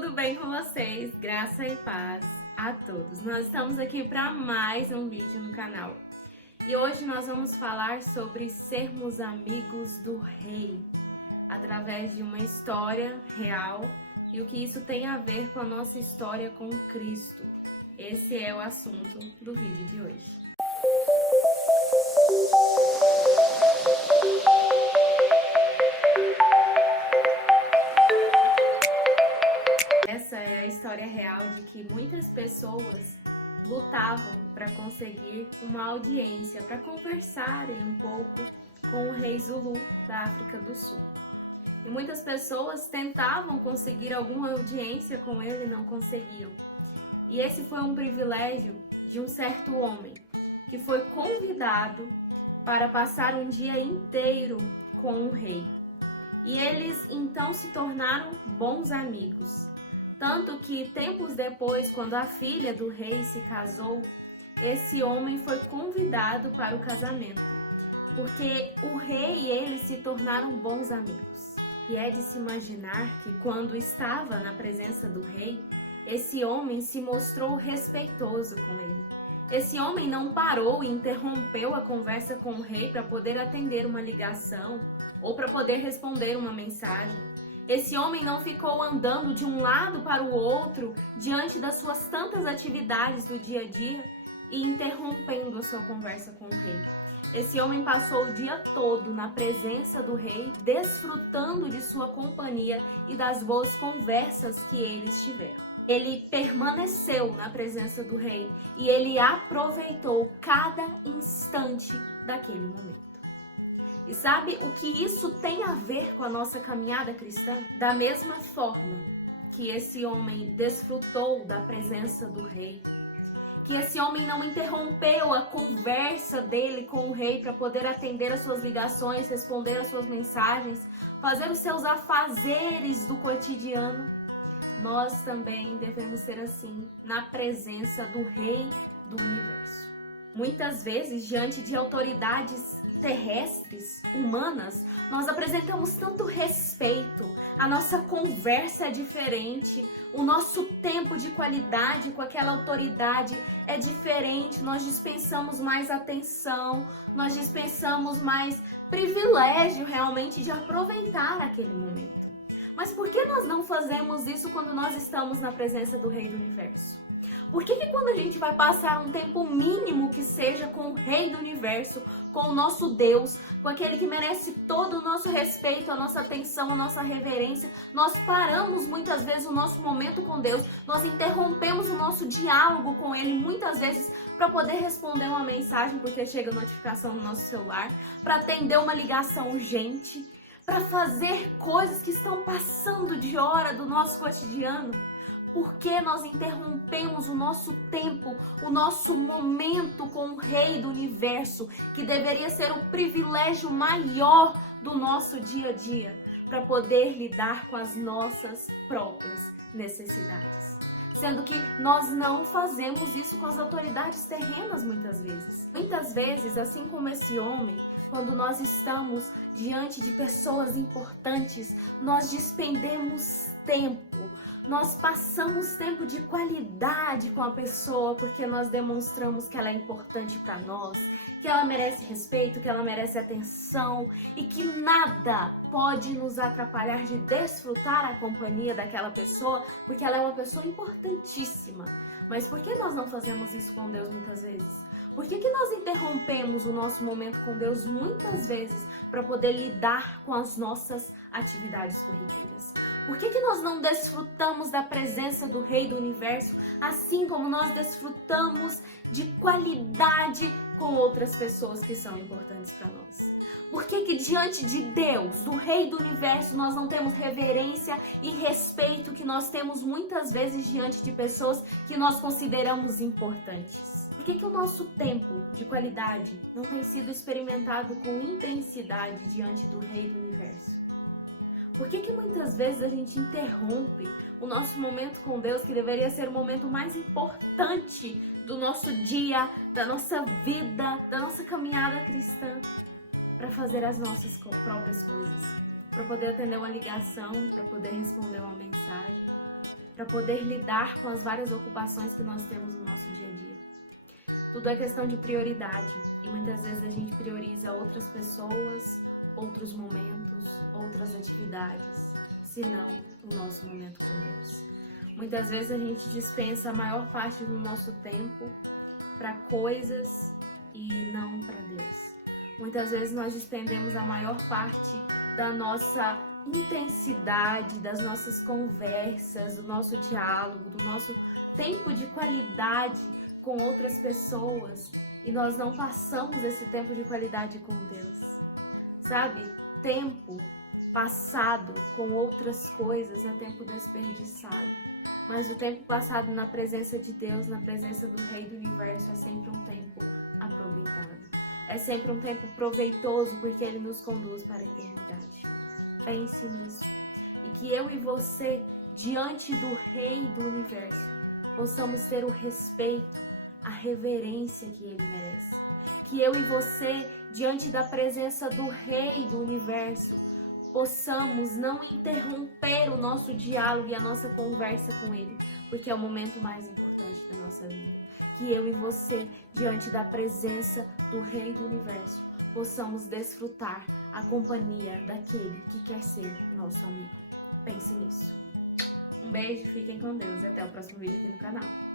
tudo bem com vocês? Graça e paz a todos. Nós estamos aqui para mais um vídeo no canal. E hoje nós vamos falar sobre sermos amigos do Rei, através de uma história real e o que isso tem a ver com a nossa história com Cristo. Esse é o assunto do vídeo de hoje. Essa é a história real de que muitas pessoas lutavam para conseguir uma audiência, para conversarem um pouco com o rei Zulu da África do Sul. E muitas pessoas tentavam conseguir alguma audiência com ele e não conseguiam. E esse foi um privilégio de um certo homem que foi convidado para passar um dia inteiro com o rei. E eles então se tornaram bons amigos. Tanto que tempos depois, quando a filha do rei se casou, esse homem foi convidado para o casamento, porque o rei e ele se tornaram bons amigos. E é de se imaginar que quando estava na presença do rei, esse homem se mostrou respeitoso com ele. Esse homem não parou e interrompeu a conversa com o rei para poder atender uma ligação ou para poder responder uma mensagem. Esse homem não ficou andando de um lado para o outro diante das suas tantas atividades do dia a dia e interrompendo a sua conversa com o rei. Esse homem passou o dia todo na presença do rei, desfrutando de sua companhia e das boas conversas que eles tiveram. Ele permaneceu na presença do rei e ele aproveitou cada instante daquele momento. E sabe o que isso tem a ver com a nossa caminhada cristã? Da mesma forma que esse homem desfrutou da presença do rei, que esse homem não interrompeu a conversa dele com o rei para poder atender as suas ligações, responder as suas mensagens, fazer os seus afazeres do cotidiano, nós também devemos ser assim na presença do Rei do Universo. Muitas vezes, diante de autoridades terrestres, humanas, nós apresentamos tanto respeito, a nossa conversa é diferente, o nosso tempo de qualidade com aquela autoridade é diferente, nós dispensamos mais atenção, nós dispensamos mais privilégio realmente de aproveitar aquele momento. Mas por que nós não fazemos isso quando nós estamos na presença do Rei do Universo? Por que quando a gente vai passar um tempo mínimo que seja com o Rei do Universo, com o nosso Deus, com aquele que merece todo o nosso respeito, a nossa atenção, a nossa reverência, nós paramos muitas vezes o nosso momento com Deus, nós interrompemos o nosso diálogo com Ele muitas vezes para poder responder uma mensagem porque chega notificação no nosso celular, para atender uma ligação urgente, para fazer coisas que estão passando de hora do nosso cotidiano? Por que nós interrompemos o nosso tempo, o nosso momento com o Rei do Universo, que deveria ser o privilégio maior do nosso dia a dia, para poder lidar com as nossas próprias necessidades? Sendo que nós não fazemos isso com as autoridades terrenas muitas vezes. Muitas vezes, assim como esse homem, quando nós estamos diante de pessoas importantes, nós despendemos tempo, nós passamos tempo de qualidade com a pessoa porque nós demonstramos que ela é importante para nós, que ela merece respeito, que ela merece atenção e que nada pode nos atrapalhar de desfrutar a companhia daquela pessoa porque ela é uma pessoa importantíssima. Mas por que nós não fazemos isso com Deus muitas vezes? Por que nós interrompemos o nosso momento com Deus muitas vezes para poder lidar com as nossas atividades corriqueiras? Por que nós não desfrutamos da presença do Rei do Universo assim como nós desfrutamos de qualidade com outras pessoas que são importantes para nós? Por que diante de Deus, do Rei do Universo, nós não temos reverência e respeito que nós temos muitas vezes diante de pessoas que nós consideramos importantes? Por que o nosso tempo de qualidade não tem sido experimentado com intensidade diante do Rei do Universo? Por que muitas vezes a gente interrompe o nosso momento com Deus, que deveria ser o momento mais importante do nosso dia, da nossa vida, da nossa caminhada cristã, para fazer as nossas próprias coisas, para poder atender uma ligação, para poder responder uma mensagem, para poder lidar com as várias ocupações que nós temos no nosso dia a dia. Tudo é questão de prioridade e muitas vezes a gente prioriza outras pessoas, outros momentos, outras atividades, senão o nosso momento com Deus. Muitas vezes a gente dispensa a maior parte do nosso tempo para coisas e não para Deus. Muitas vezes nós despendemos a maior parte da nossa intensidade, das nossas conversas, do nosso diálogo, do nosso tempo de qualidade com outras pessoas e nós não passamos esse tempo de qualidade com Deus. Sabe? Tempo passado com outras coisas é tempo desperdiçado. Mas o tempo passado na presença de Deus, na presença do Rei do Universo, é sempre um tempo aproveitado. É sempre um tempo proveitoso porque Ele nos conduz para a eternidade. Pense nisso. E que eu e você, diante do Rei do Universo, possamos ter o respeito, a reverência que Ele merece. Que eu e você, diante da presença do Rei do Universo, possamos não interromper o nosso diálogo e a nossa conversa com Ele, porque é o momento mais importante da nossa vida. Que eu e você, diante da presença do Rei do Universo, possamos desfrutar a companhia daquele que quer ser nosso amigo. Pense nisso. Um beijo, fiquem com Deus e até o próximo vídeo aqui no canal.